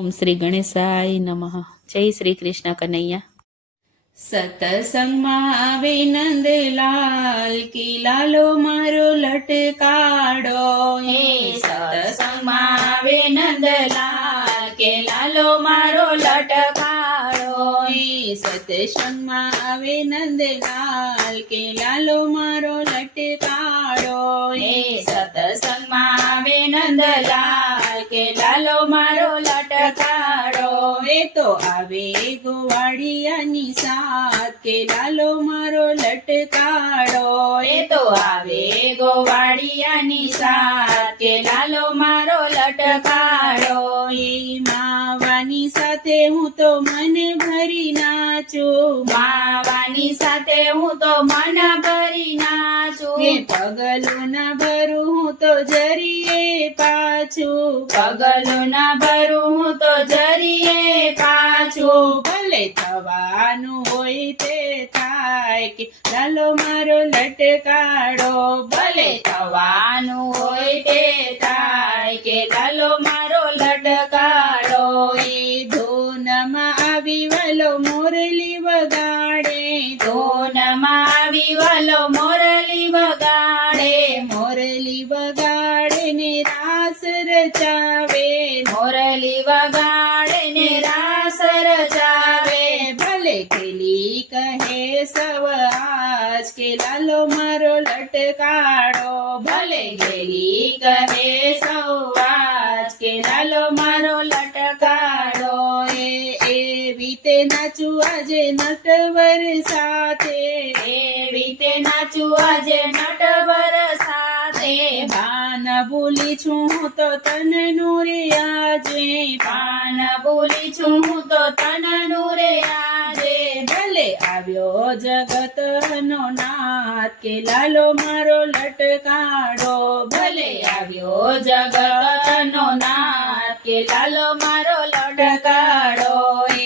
ઓમ શ્રી ગણેશાય નમઃ. જય શ્રી કૃષ્ણ કનૈયા. સતસંગમાં આવે નંદલાલ કી લાલો મારો લટકાડો. હે સતસંગમાં આવે નંદલાલ કે લાલો મારો લટકાડો. હે સતસંગમાં આવે નંદલાલ કે લાલો મારો લટકાડો. હે સતસંગમાં આવે નંદલાલ કે લાલો મારો લટકાડો. એ તો આવે ગોવાળિયાની સાથ કે લાલો મારો લટકાડો. એ તો આવે ગોવાળિયાની સાથ કે લાલો મારો લટકાડો. એ માવાની સાથે હું તો મન ભરી નાચું. માવાની સાથે હું તો મન ભરી નાચું. એ પગલું ના ભરું હું તો જરીએ પાછું. પગલું ના ભરું હું તો જરીએ પાછું. ભલે થવાનું હોય તે થાય કે લાલો મારો લટકાડો. ભલે થવાનું હોય તે થાય કે લાલો મારો લટકાડો. એ ધૂનમાં આવી વાલો મોરલી વગાડે. ધૂનમાં આવી વાલો મોરલી વગાડે. મોરલી વગાડે ને રાસ રચાવે. મોરલી વગાડે ને રાસ રચાવે. ભલે ખેલી કહે સવ આજ કે લાલો મારો લટકાડો. ભલે ખેલી કહે સવ આજ કે લાલો મારો લટકાડો. એવી તે નાચું આજે નટવર સાથે. એવી તે નાચું આજે નટવર સાથે. ભાન ભૂલી છું હું તો તનનું રે આજે. ભાન ભૂલી છું હું તો તનનું રે આજે. ભલે આવ્યો જગતનો નાથ કે લાલો મારો લટકાડો. ભલે આવ્યો જગતનો નાથ કે લાલો મારો લટકાડો.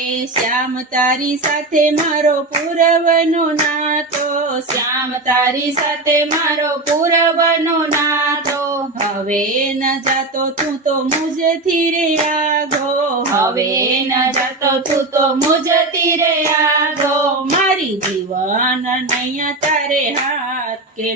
એ શ્યામ તારી સાથે મારો પૂરવનો નાતો. શ્યામ તારી સાથે મારો પૂરવનો નાતો. હવે ન જાતો તું તો મુજથી રે આગો. હવે ન જાતો તું તો મુજથી રે આગો. મારી જીવન નૈયા તારે હાથ કે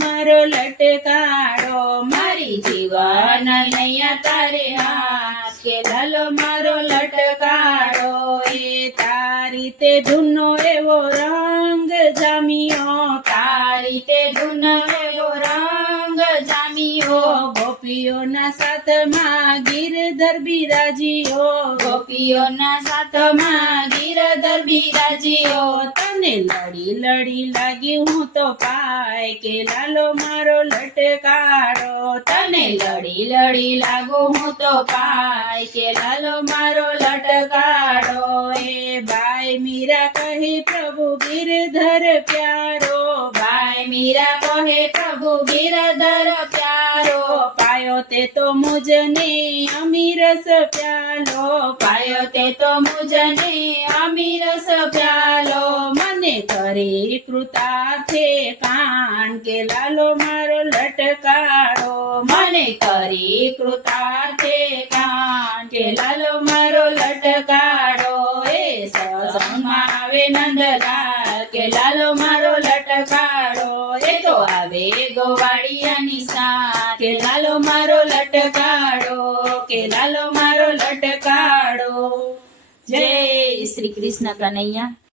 મારો લટકાડો. મારી જીવન નૈયા તારે હાથ કે લાલો મારો લટકાડો. એ તારી તે ધૂનો એવો રંગ જામ્યો. તારી તે ધૂનો એવો રંગ જામ્યો. ગોપીઓના સાથમાં ગિરધર બિરાજીઓ. ગોપીઓના સાથમાં ગિરધર બિરાજીઓ. તને લડી લડી લાગી હું તો પાય કે લાલો મારો લટકાડો. તને લડી લડી લાગુ હું તો પાય કે લાલો મારો લટકાડો. એ ભાઈ મીરા કહે પ્રભુ ગિરધર પ્યારો. ભાઈ મીરા કહે પ્રભુ ગિરધર પ્યારો. પાયો તે તો મુજને અમીરસ પ્યાલો. પાયો તે તો મુજને અમીરસ પ્યાલો. મને કરી કૃતાર્થે કાન કે લાલો મારો લટકાડો. મને કરી કૃતાર્થે કાન કે લાલો મારો લટકાડો. એ સત્સંગમાં આવે નંદલાલ કે લાલો મારો લટકાડો. એ તો આવે ગોવાળિયાની સાથ કે લાલો મારો લટકાડો. કે લાલો મારો લટકાડો. જય શ્રી કૃષ્ણ કનૈયા.